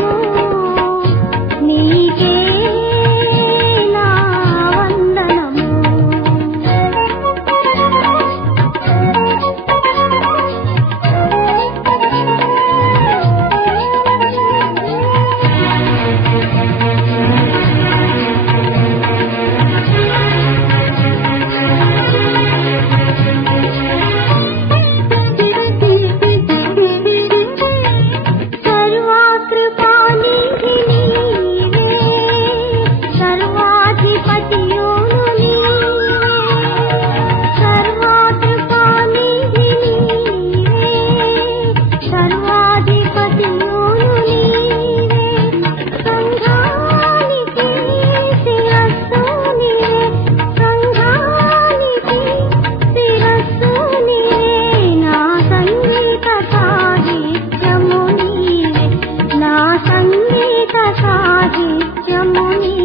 you. Ramoni.